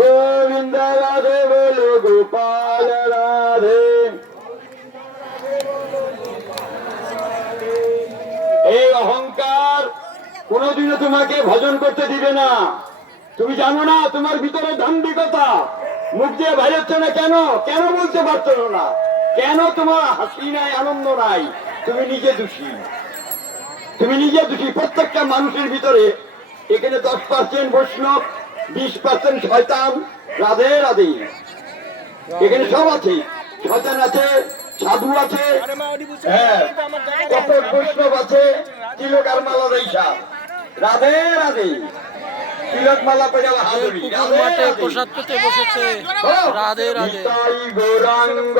গোবিন্দ রাধে বলো, গোপাল এই অহংকার কোনোদিনও তোমাকে ভজন করতে দিবে না। তুমি জানো না তোমার ভিতরে দাম্ভিকতা। মুখ দিয়ে ভাই না কেন? কেন বলতে পারছ না? কেন তোমার হাসি নাই, আনন্দ নাই? তুমি নিজে দোষী। তুমি নিজে দোষী। প্রত্যেকটা মানুষের ভিতরে এখানে দশ পার্সেন্ট বৈষ্ণব বিশ পার্সেন্ট শয়তান। রাধে রাধে। এখানে সব আছে। শয়তান আছে সাধু আছে হ্যাঁ কপট বৈষ্ণব আছে তিলক আর মালা দেইসা। রাধে রাধে। তিলক মালা পেয়ে হাজুরি মাঠে প্রসাদ পেতে বসেছে। রাধে রাধে। নিতাই গৌরাঙ্গ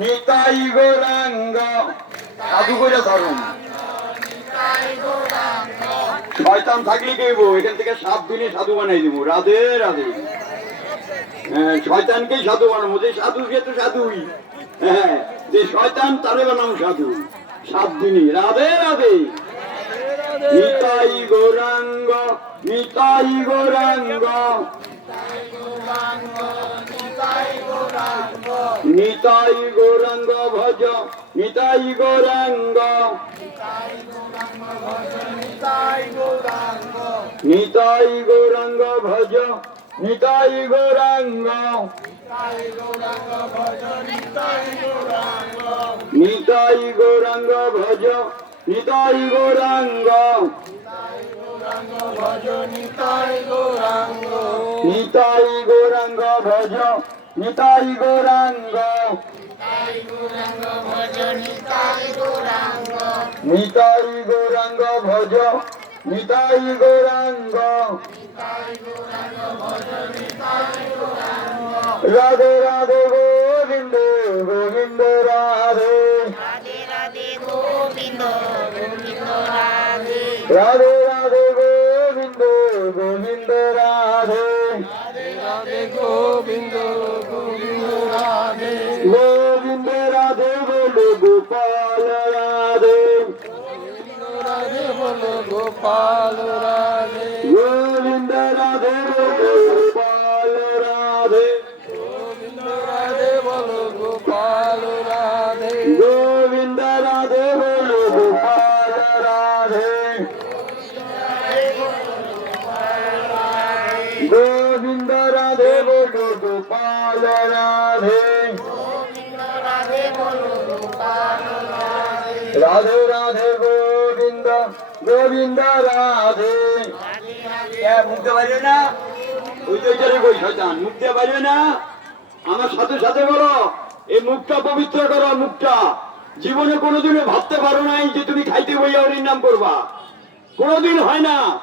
নিতাই গৌরাঙ্গ। সাধু করে ধরুন। শয়তান থাকলে কেব এখান থেকে সাত দিনে সাধু বানাই দিব। রাধে রাধে। হ্যাঁ শয়তানকেই সাধু বানাবো। যে সাধু, সে তো সাধুই। হ্যাঁ যে শয়তান তারে বানাম সাধু। সাত দিনে। রাধে রাধে। নিতাই গৌরাঙ্গ নিতাই গৌরাঙ্গ। নিতাই গৌরাঙ্গ ভজ, নিতাই গৌরাঙ্গ। নিতাই গৌরাঙ্গ ভজ, নিতাই গৌরাঙ্গ। নিতাই গৌরাঙ্গ ভজ, নিতাই গৌরাঙ্গ। ভজ নিতাই গৌরাঙ্গ। নিতাই গৌরাঙ্গ ভজ নিতাই গৌরাঙ্গ। রাধে রাধে গোবিন্দ গোবিন্দ রাধে। রাধে রাধে গোবিন্দ গোবিন্দ রাধে। রাধে রাধে গোবিন্দ গোবিন্দ রাধে রাধে গোবিন্দ গোবিন্দ রাধে গোবিন্দ রাধে বলো গোপাল রাধে রাধে বলো গোপাল রাধে গোবিন্দ রাধে রাধে রাধে গোবিন্দ গোবিন্দ রাধে। মুখতে পারবে না? আমার সাথে সাথে বলো, এই মুখটা পবিত্র করো, মুখটা। জীবনে ভাবতে পারো যে তুমি খাইতে বইয়া নাম করবা। কোনোদিন হয় না।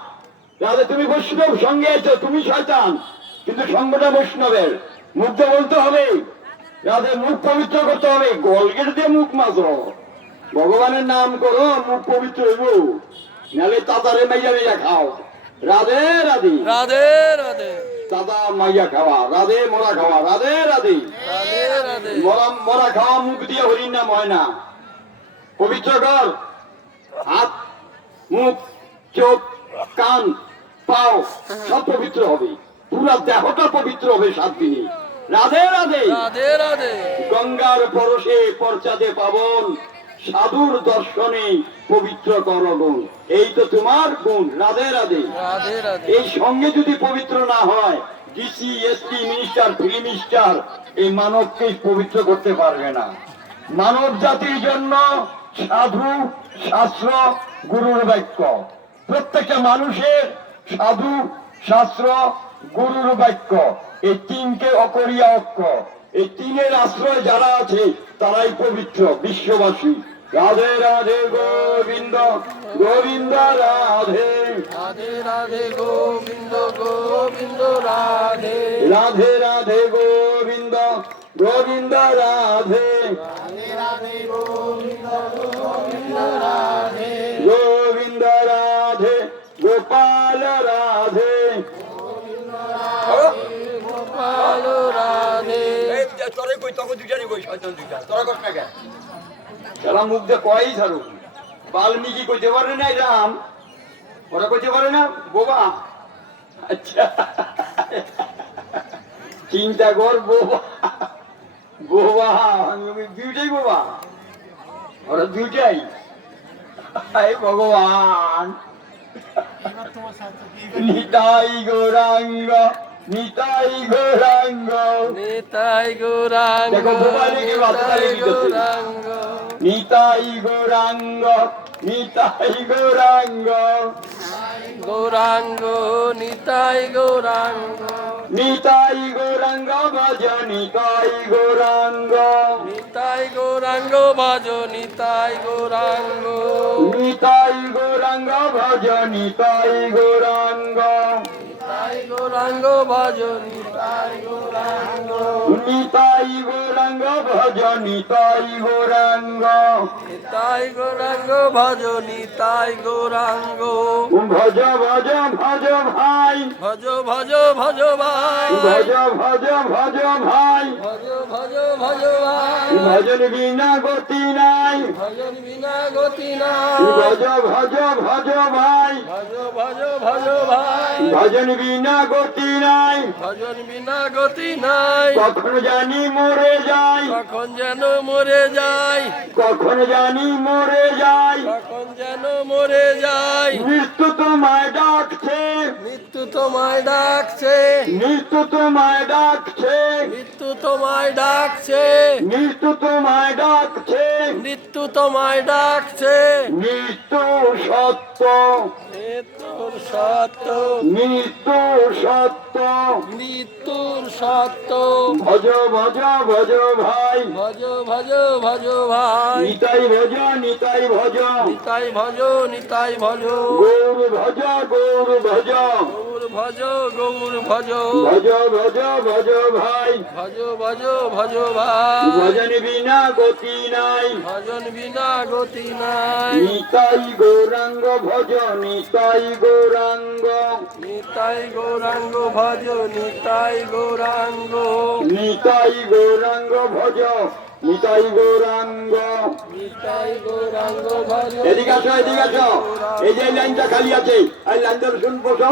তাহলে তুমি বৈষ্ণব সঙ্গে আছো, তুমি শয়তান। কিন্তু সঙ্গটা বৈষ্ণবের। মুখটা বলতে হবে। তাদের মুখ পবিত্র করতে হবে। গলগেট দিয়ে মুখ মাজো। ভগবানের নাম করো মুখ পবিত্র হইব। নাহলে তাতারে মাইয়া মাইয়া খাও। রাধে রাধে। রাধে রাধে। দাদা মাইয়া খাওয়া রাধে মরা খাওয়া রাধে রাধে। মরা মরা খাওয়া মুখ দিয়ে হরির নাম হয় না। পবিত্র কর হাত মুখ চোখ কান পাও সব পবিত্র হবে। পুরা দেহটা পবিত্র হবে সাত দিনে। রাধে রাধে। রাধে রাধে। গঙ্গার পরশে পর্চাদে পাবন। সাধুর দর্শনে পবিত্র করগুণ এই তো তোমার গুণ। রাধে রাধে। এই সঙ্গে যদি পবিত্র না হয় DC SP minister prime minister এই মানবকে পবিত্র করতে পারবে না। মানব জাতির জন্য সাধু শাস্ত্র গুরুর বাক্য। প্রত্যেকটা মানুষের সাধু শাস্ত্র গুরুর বাক্য। এই তিনকে অকরিয়া অক্ষ এই তিনের আশ্রয় যারা আছে তারাই পবিত্র বিশ্ববাসী। রাধে রাধে গোবিন্দ গোবিন্দ রাধে। রাধে রাধে গোবিন্দ গোবিন্দ রাধে। রাধে রাধে গোবিন্দ গোবিন্দ রাধে। গোবিন্দ রাধে। গোপাল রাধে। গোপাল রাধে। তারা মুখ দিয়ে কয়ই ছাড়ু বাল্মীকি কইতে পারে না রাম? ওরা কইতে পারে না? বোবা। আচ্ছা। চিন্তা কর বোবা। বোবা আমি দুইটাই বোবা? ওরা দুইটাই। ভগবান। নিতাই গৌরাঙ্গ নিতাই গৌরাঙ্গ। নিতাই গৌরাঙ্গ গৌরাঙ্গ। নিতাই গৌরাঙ্গ নিতাই গৌরাঙ্গ। গৌরাঙ্গ নিতাই গৌরাঙ্গ। নিতাই গৌরাঙ্গ ভজ নিতাই গৌরাঙ্গ। নিতাই গৌরাঙ্গ ভজ নিতাই গৌরাঙ্গ। নিতাই গৌরাঙ্গ ভজ নিতাই গৌরাঙ্গ। গৌরাঙ্গ ভজ নিতাই গৌরাঙ্গ। নিতাই গৌরাঙ্গ ভজ নিতাই গৌরাঙ্গ। নিতাই গৌরাঙ্গ ভজ নিতাই গৌরাঙ্গ। ভজ ভজ ভজ ভাই। ভজ ভজ ভজ ভাই। ভজ ভজ ভজ ভাই। ভজ ভজ ভজ ভাই। ভজন বিনা গতি নাই। ভজন বিনা গতি নাই। ভজ ভজ ভজ ভাই। ভজ ভজ ভজ ভাই। ভজন বিনা গতি নাই। ভজন বিনা গতি নাই। কখন জানি মরে যাই। কখন যেন মরে যাই। কখন জানি মরে যাই। কখন যেন মরে যাই। মৃত্যু তোমায় ডাকছে। মৃত্যু তোমায় ডাকছে। মৃত্যু তোমায় ডাকছে। মৃত্যু তোমায় ডাকছে। মৃত্যু তোমায় ডাকছে। মৃত্যু তোমায় ডাকছে। মৃত্যু সত্য। মৃত্যুর সত্য। মৃত্যু সত্য। মৃত্যুর সত্য। ভজ ভজ ভজ ভাই। ভজ ভজ ভজ ভাই। নিতাই ভজ নিতাই ভজ। নিতাই ভজ নিতাই ভজ। গৌর ভজ গৌর ভজ। ভজ গৌর ভজ। ভজ ভজ ভজ ভাই। ভজ ভজ ভজ ভাই। ভজন বিনা গতি নাই। ভজন বিনা গতি নাই। নিতাই গৌরাঙ্গ ভজ নিতাই গৌরাঙ্গ। নিতাই গৌরাঙ্গ ভজ নিতাই গৌরাঙ্গ। নিতাই গৌরাঙ্গ ভজ নিতাই গৌরাঙ্গ। নিতাই গৌরাঙ্গ ভজ এদিকে আসো এদিকে আসো। এই যে লাইনটা খালি আছে এই লাইনটা শুন বসো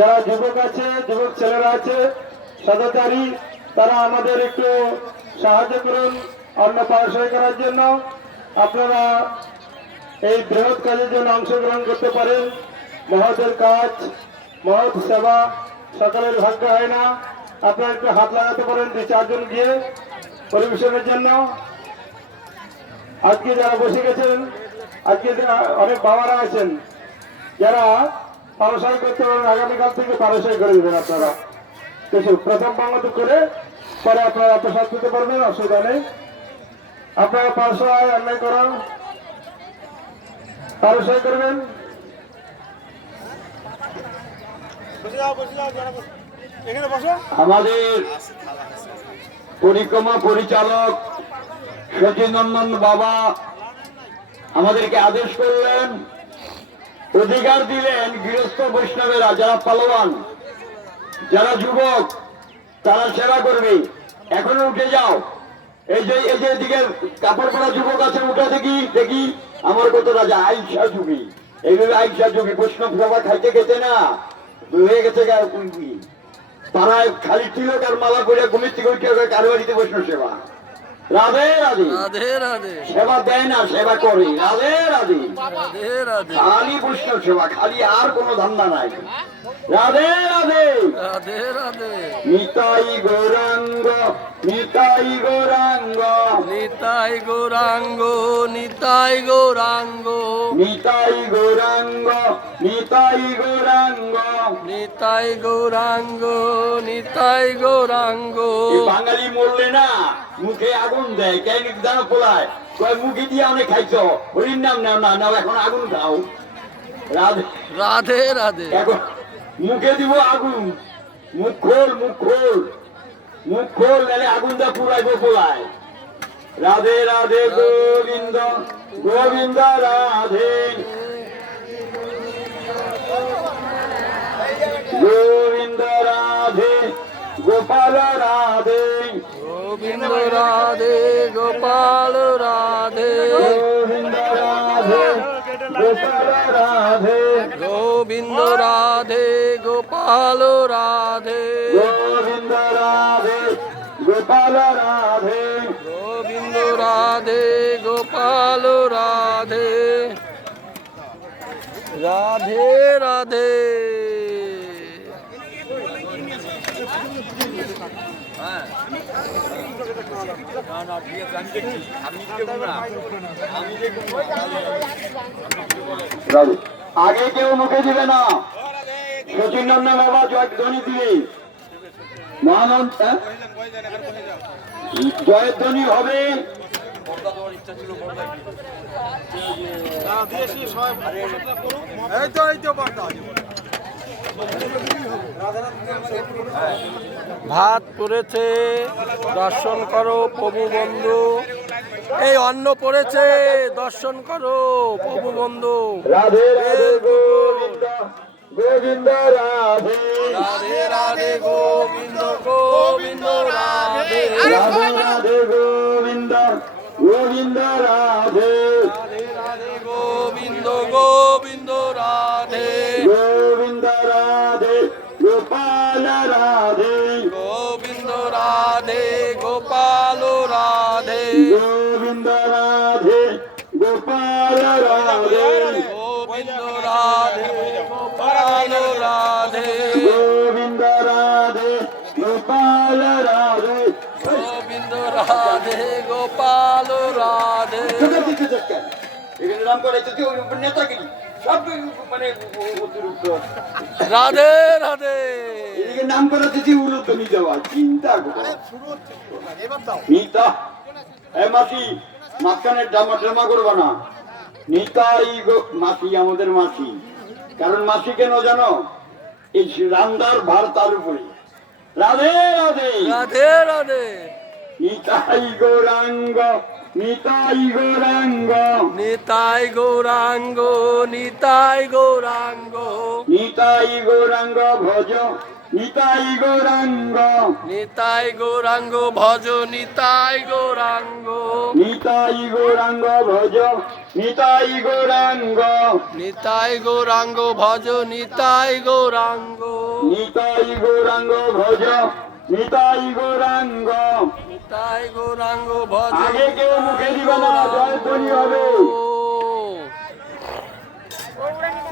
যারা যুবক আছে, যুবক ছেলেরা আছে সদাচারী তারা আমাদের একটু সাহায্য করুন অন্ন পারসয় করার জন্য। আপনারা এই বৃহৎ কাজের জন্য অংশগ্রহণ করতে পারেন। মহতের কাজ, মহৎ সেবা, সকলের ভাগ্য হয় না। আপনারা একটু হাত লাগাতে পারেন দুই চারজন গিয়ে পরিবেশনের জন্য। আজকে যারা বসে গেছেন, আজকে অনেক বাবারা আছেন, যারা পারসাই করতে পারেন, আগামীকাল থেকে পারসাই করে দেবেন আপনারা। কিছু প্রথম বাংলাতে করে পরে আপনারা প্রসাদ পেতে পারবেন, অসুবিধা নেই। আপনারা পারসাই অন্যায় করান। পারসাই করবেন। আমাদের পরিক্রমা পরিচালক সচিনন্দন বাবা আমাদেরকে আদেশ করলেন অধিকার দিলেন গৃহস্থ বৈষ্ণবেরা, যারা পালোয়ান, যারা যুবক, তারা সেবা করবে। এখনও উঠে যাও। এই যে এই যে এদিকে কাপড় পরা যুবক আছে, উঠে দেখি দেখি। আমার কত রাজা, আইসা যুগি। এইভাবে আইসা যুগি, বৈষ্ণব সভা খাইতে গেছে না? হয়ে গেছে। পাড়ায় খালি তিলক আর মালা করে থেকে উঠে কারও বাড়িতে বৈষ্ণব সেবা। রাধে রাধে। রাধে রাধে। সেবা দেয় না সেবা করে। রাধে রাধে। রাধে রাধে। খালি বৈষ্ণব সেবা খালি আর কোনো ধান্দা নাই। রাধে রাধে। রাধে রাধে। নিতাই গৌরাঙ্গ নিতাই গৌরাঙ্গ। নিতাই গৌরাঙ্গ নিতাই গৌরাঙ্গ। নিতাই গৌরাঙ্গ নিতাই গৌরাঙ্গ। নিতাই গৌরাঙ্গ নিতাই গৌরাঙ্গ। বাঙালি মরলে না মুখে আগুন দেয় কেন জানো পোলায়? কয় মুখে দিয়ে অনেক খাইছ? হরির নাম নাও না নাও এখন আগুন খাও। রাধে। রাধে রাধে। এখন মুখে দিব আগুন। মুখ খোল মুখ খোল। মুখ খোল নাহলে আগুনটা পুরাইব পোলায় রাধে রাধে গোবিন্দ গোবিন্দ রাধে। গোবিন্দ রাধে গোপাল রাধে। গোবিন্দ রাধে গোপাল রাধে। গোবিন্দ রাধে গোপাল রাধে। গোবিন্দ রাধে গোপাল রাধে। রাধে। গোবিন্দ রাধে গোপাল রাধে। রাধে রাধে। আগে কেউ মুখে দিবে না। শচীন নন্দা বাবা জয়ধ্বনি দিলে মহানন্দ হ্যাঁ? জয়ধ্বনি হবে। ভাত পড়েছে দর্শন করো প্রভু বন্ধু। এই অন্ন পড়েছে দর্শন করো প্রভু বন্ধু। রাধে রাধে গোবিন্দ রাধে রাধে রাধে গোবিন্দ গোবিন্দ রাধে। রাধে রাধে গোবিন্দ গোবিন্দ রাধে রাধে রাধে গোবিন্দ গোবিন্দ রাধে। গোবিন্দ রাধে গোপাল রাধে। গোবিন্দ রাধে গোপাল রাধে। গোবিন্দ রাধে গোপাল রাধে। রাধে। গোবিন্দ রাধে গোপাল রাধে। গোবিন্দ রাধে গোপাল রাধে। এখানে নাম করে যদি ওই নেতাগিরি সব মানে অতিরিক্ত রাধে রাধে। এদিকে নাম করা দিদি উলুধ্বনি দেওয়া চিন্তা করো। নিতা এ মাসি মাঝখানে ড্রামা ড্রামা করব না। নিতাই গো মাসি আমাদের মাসি। কারণ মাসি কেন জানো এই রান্দার ভার তার উপরে। রাধে রাধে। রাধে রাধে। নিতাই গৌরাঙ্গ নিতাই গৌরাঙ্গ। নিতাই গৌরাঙ্গ নিতাই গৌরাঙ্গ। নিতাই গৌরাঙ্গ ভজ নিতাই গৌরাঙ্গ। নিতাই গৌরাঙ্গ ভজ নিতাই গৌরাঙ্গ। নিতাই গৌরাঙ্গ ভজ নিতাই গৌরাঙ্গ। নিতাই গৌরাঙ্গ ভজ নিতাই গৌরাঙ্গ। নিতাই গৌরাঙ্গ ভজ নিতাই গৌরাঙ্গ। নিতাই গৌরাঙ্গ ভজ আগে কেউ মুখে দিবে না? জয় ধ্বনি হবে।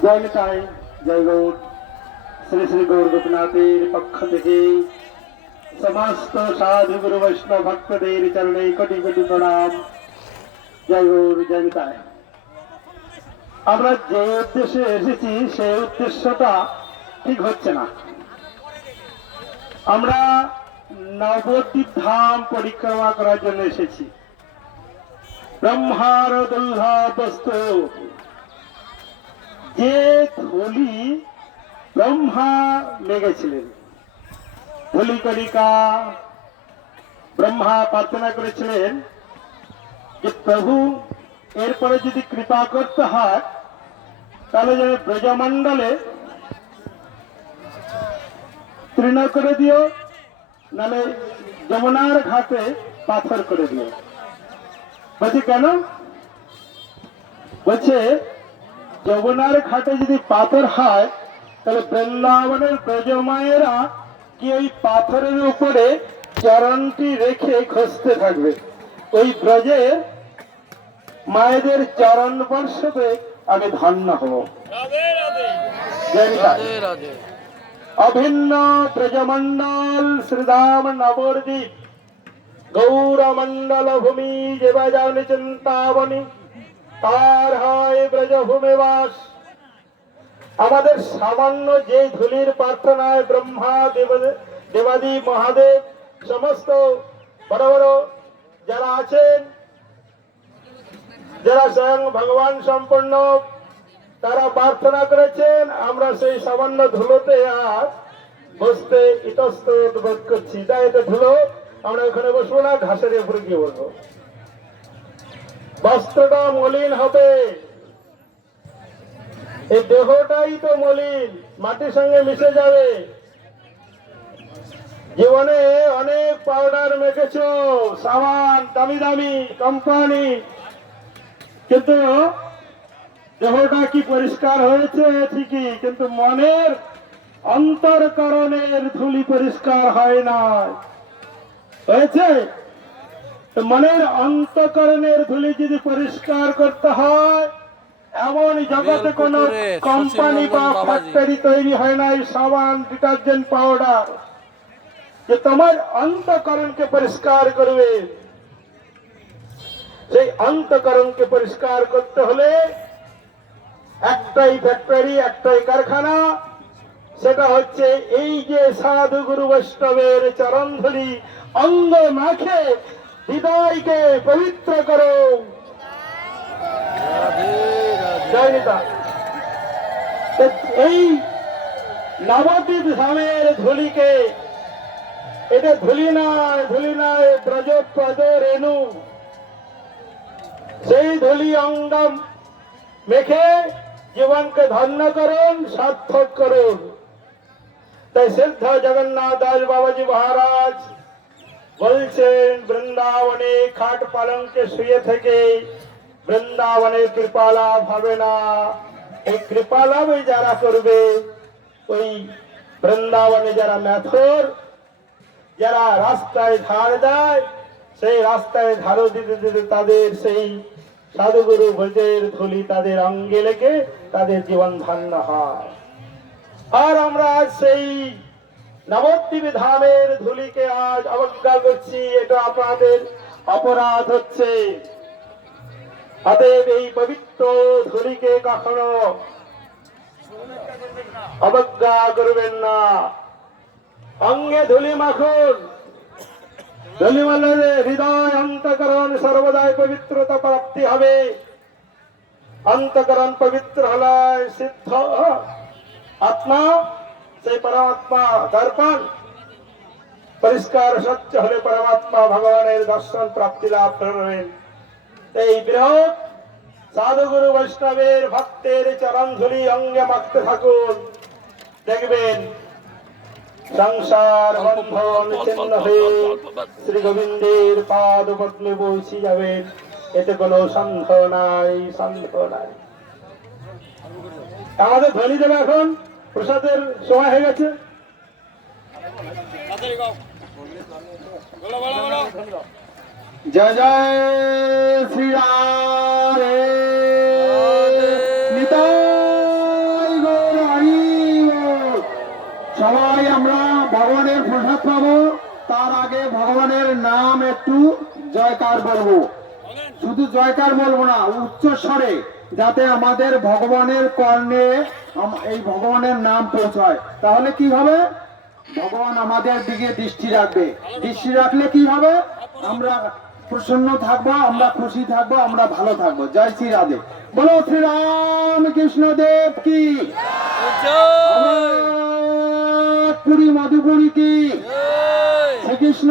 জয় নিতাই জয় গৌর। শ্রী শ্রী গৌর পক্ষ থেকে সমস্ত সাধু গুরু বৈষ্ণব ভক্তদের চরণে কোটি কোটি প্রণাম। জয় গৌর, জয় নিতাই। আমরা যে উদ্দেশ্যে এসেছি সেই উদ্দেশ্যটা ঠিক হচ্ছে না। আমরা নবদ্বীপ ধাম পরিক্রমা করার জন্য এসেছি। ব্রহ্মার দুর্লভস্ত যে ধুলি ব্রহ্মা লেগেছিলেন ধুলি কলিকা ব্রহ্মা প্রার্থনা করেছিলেন যে, প্রভু, এরপরে যদি কৃপা করতে হয়, তাহলে যেন ব্রজমণ্ডলে তৃণ করে দিও নালে যমুনার ঘাটে পাথর করে দিও। বলছি, কেন? বলছে, যমুনার ঘাটে যদি পাথর হয় তাহলে বৃন্দাবনের ব্রজমায়েরা কি ওই পাথরের উপরে চরণটি রেখে খসতে থাকবে? ওই ব্রজের মায়েদের চরণ স্পর্শতে আমি ধন্য হব। অভিন্ন ব্রজমণ্ডল শ্রীরাম নবদ্বীপ গৌরমণ্ডল ভূমি যে বাজানি চিন্তাবনী তার হয় ব্রজভূমি বাস। আমাদের সামান্য যে ধুলির প্রার্থনায় ব্রহ্মা, দেব- দেবাদি, মহাদেব, সমস্ত বড় বড় যারা আছেন, যারা স্বয়ং ভগবান সম্পন্ন, তারা প্রার্থনা করেছেন, আমরা সেই সামান্য ধুলোতে আজ বসতে ইতস্তত বোধ করছি। তাই এটা ধুলো, আমরা ওখানে বসবো না, ঘাসের উপরে গিয়ে বসবো। বস্ত্রটা মলিন হবে। এই দেহটাই তো মলিন, মাটির সঙ্গে মিশে যাবে। জীবনে অনেক পাউডার মেখেছো, সাবান দামি দামি কোম্পানি কিন্তু দেহটা কি পরিষ্কার হয়েছে? ঠিকই, কিন্তু মনের অন্তরকরণের ধুলি পরিষ্কার হয় না। হয়েছে? মনের অন্তকরণের ধুলি যদি পরিষ্কার করতে হয় এমন জগতে কোন কোম্পানি বা ফ্যাক্টরি তৈরি হয় নাই সাবান ডিটারজেন্ট পাউডার যে তোমার অন্তকরণকে পরিষ্কার করবে। সেই অন্তকরণকে পরিষ্কার করতে হলে একটাই ফ্যাক্টরি একটাই কারখানা সেটা হচ্ছে এই যে সাধু গুরু বৈষ্ণবের চরণধলি অঙ্গ মাখে হৃদয়কে পবিত্র করো রাধে রাধে জয় নিতা তো এই নবদ্বীপ ধামের ধুলিকে, এটা ধুলি নয় ধুলি নয় ব্রজ পদ রেণু। সেই ধুলি অঙ্গম মেখে জীবনকে ধন্য করুন, সার্থক করুন। তাই সিদ্ধ জগন্নাথ দাস বাবাজি মহারাজ বলছেন, বৃন্দাবনে খাট পালঙ্কে শুয়ে থেকে বৃন্দাবনে কৃপা লাভ হবে না। এই কৃপা লাভই যারা করবে, ওই বৃন্দাবনে যারা ম্যাথর যারা রাস্তায় ধার দেয়, সেই রাস্তায় ধারো দিতে দিতে তাদের সেই সাধুগুরু ভোজের ধুলি তাদের অঙ্গে লেগে তাদের জীবন ধন্য হয়। আর আমরা আজ সেই নবদ্বীপ ধামের ধুলিকে আজ অবজ্ঞা করছি, এটা আপনাদের অপরাধ হচ্ছে। অতএব এই পবিত্র ধুলিকে কখনো অবজ্ঞা করবেন না। অঙ্গে ধুলি মাখুন। হৃদয় অন্তকরণ সর্বদাই পবিত্রতা প্রাপ্তি হবে। অন্তকরণ পবিত্র হলে সিদ্ধ। আত্মা, সেই পরমাত্মা দর্পণ। পরিষ্কার স্বচ্ছ হলে পরমাত্মা ভগবানের দর্শন প্রাপ্তি লাভ করবেন। এই বৃহৎ সাধুগুরু বৈষ্ণবের ভক্তের চরণ ধুলি অঙ্গে মাখতে থাকুন। দেখবেন সংসার বন্ধন ছিন্ন হয়ে শ্রী গোবিন্দের পাদ পদ্মে পৌঁছে যাবেন এতে কোনো সন্দেহ নাই সন্দেহ নাই। আমাদের ধ্বনি দেবে এখন। প্রসাদের সময় হয়ে গেছে। জয় জয় শ্রীরাম গৌর, হরি গৌর। সবাই আমরা ভগবানের প্রসাদ পাবো। তার আগে ভগবানের নাম একটু জয়কার বলব। শুধু জয়কার বলব না, উচ্চ স্বরে, যাতে আমাদের ভগবানের কর্ণে এই ভগবানের নাম পৌঁছায়। তাহলে কি হবে? ভগবান আমাদের দিকে দৃষ্টি রাখবে। দৃষ্টি রাখলে কি হবে? আমরা প্রসন্ন থাকব, আমরা খুশি থাকব, আমরা ভালো থাকব। জয় শ্রী রাধে। বলো শ্রী রাম কৃষ্ণ দেব কি পুরী মধুপুরী কি? শ্রীকৃষ্ণ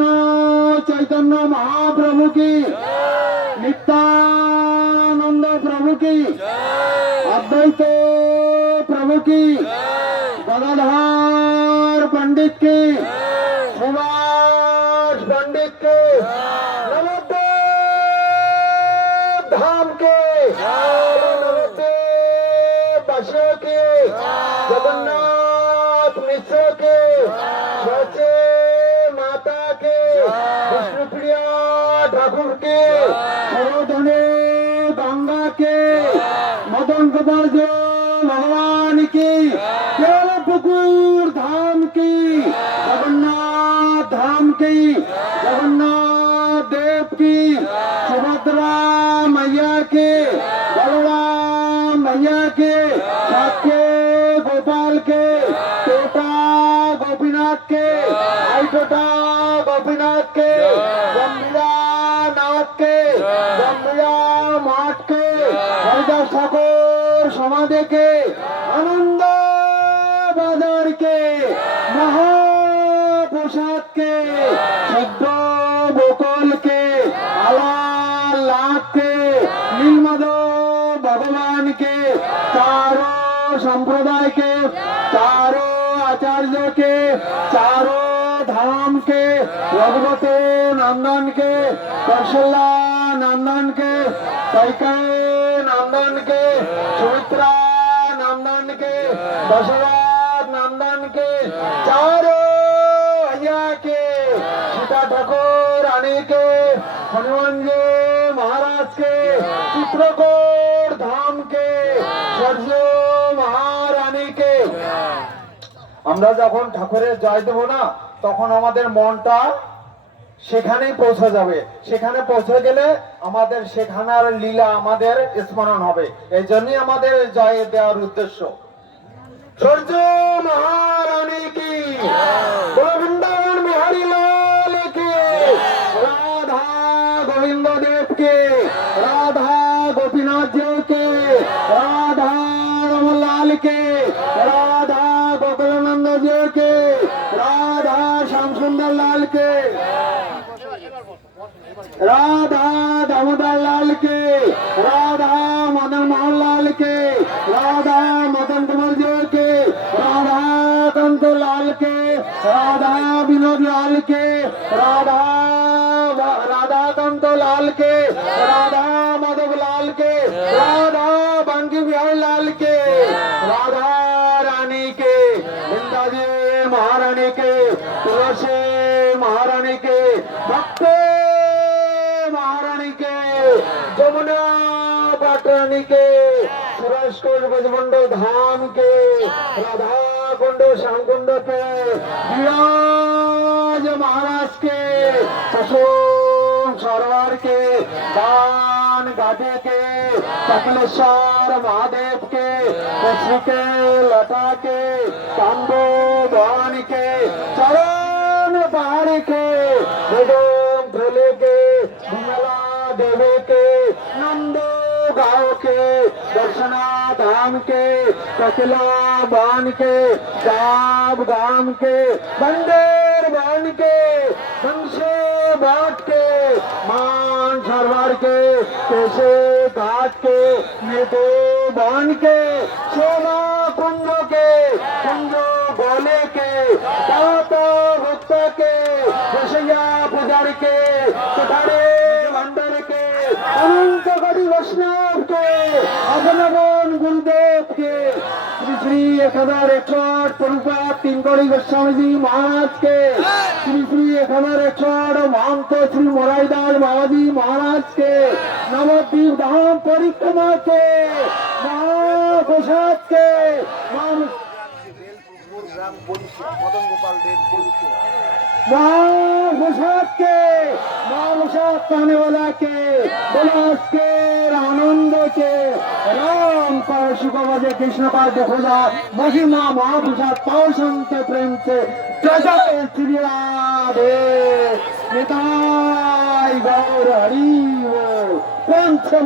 চৈতন্য মহাপ্রভু কি? নিত্যানন্দ প্রভু কি? অদ্বৈত প্রভু কি? গদাধর পণ্ডিত কি? की। मदन गोपाल देव भगवान की। केवल धाम की। जगन्नाथ धाम की। जगन्नाथ देव की। सुभद्रा मैया के। बलराम मैया के। साके गोपाल के। टोटा गोपीनाथ के। आई टोटा নীলমাধব ভগবানকে, চারো সম্প্রদায়কে, চারো আচার্যকে, চারো ধামকে রঘুপতি নন্দনকে, কৌশল্যা নন্দনকে কৈকায় নন্দনকে, সুমিত্রা নন্দনকে, দশরথ নন্দনকে, চারো আমরা যখন ঠাকুরের জয় দেব না তখন আমাদের মনটা সেখানেই পৌঁছে যাবে। সেখানে পৌঁছে গেলে আমাদের সেখানার লীলা আমাদের স্মরণ হবে। এই জন্যই আমাদের জয় দেওয়ার উদ্দেশ্য। সূর্য মহারানী কি? राधा विनोद लाल के, राधा राधा कांत लाल के, राधा माधव लाल के, राधा बंकी बिहारी लाल के, राधा रानी के वृंदा महारानी के, तुलसी महारानी के, भक्त महारानी के, जमुना पाटरानी के, सुरेश कोट ब्रजमंडल धाम के, राधा कुंड श्याम कुंड के विराज महाराज के ससुर सरवार के दान घाटे के कपिलेश्वर महादेव के कृष्ण के लता के कांबो भवानी के चरण पहाड़ी के बेगम धोले के विमला देवी के नंदो गाँव के दर्शना धाम के, कपिला बान के जाब गाम के बंदेर बान के संशे बाट के मान सरवार के कैसे घाट के नेतो बान के, सोना कुंज के, कुंजो गोले के, दाता भक्त के, रसैया पुजारी के অনন্তকারী বৈষ্ণবকে অবনবন গুরুদেবকে, শ্রী শ্রী এক হাজার একশো আট প্রণুপাত তিনকরি গোস্বামীজি মহারাজকে, শ্রী শ্রী এক হাজার একশো আট মহন্ত সংগ্রাম পরিষদ, মদন গোপাল দেব পরিষদ। মহাপ্রসাদকে, মহাপ্রসাদ পানেওয়ালাকে বিলাসকের আনন্দকে, রাম কর সুখবাজে কৃষ্ণ পাদ্য খোঁজা মহিমা মহাপ্রসাদ পাও সন্ত প্রেম সে জয় শ্রী রাধে নিতাই গৌর হরি প্রেম সে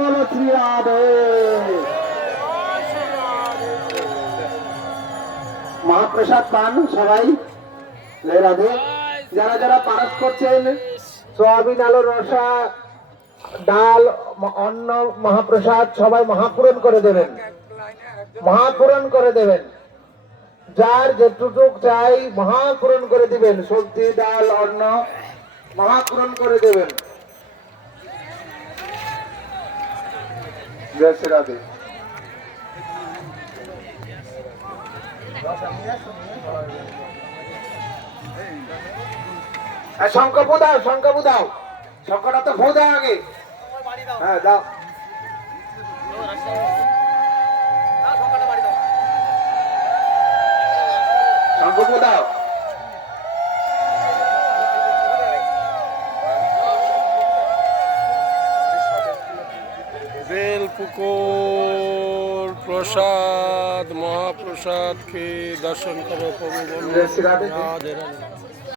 মহাপ্রসাদ পান সবাই। রাধে। যারা যারা পারস করছেন, সোয়াবিন আলু রসা, ডাল, অন্ন, মহাপ্রসাদ, সবাই মহাপূরণ করে দেবেন। মহাপূরণ করে দেবেন। যার যেটুকুক চাই মহাপূরণ করে দিবেন। সবজি, ডাল, অন্ন, মহাপূরণ করে দেবেন। জয় শ্রী রাধে। শঙ্খ ফু দাও শঙ্খ ফু দাও। শঙ্খটা তো ফু দাও আগে। হ্যাঁ দাও। শঙ্খ ফু দাও। বেলপুকুর প্রসাদ মহাপ্রসাদকে দর্শন করো প্রভু। রাধে রাধে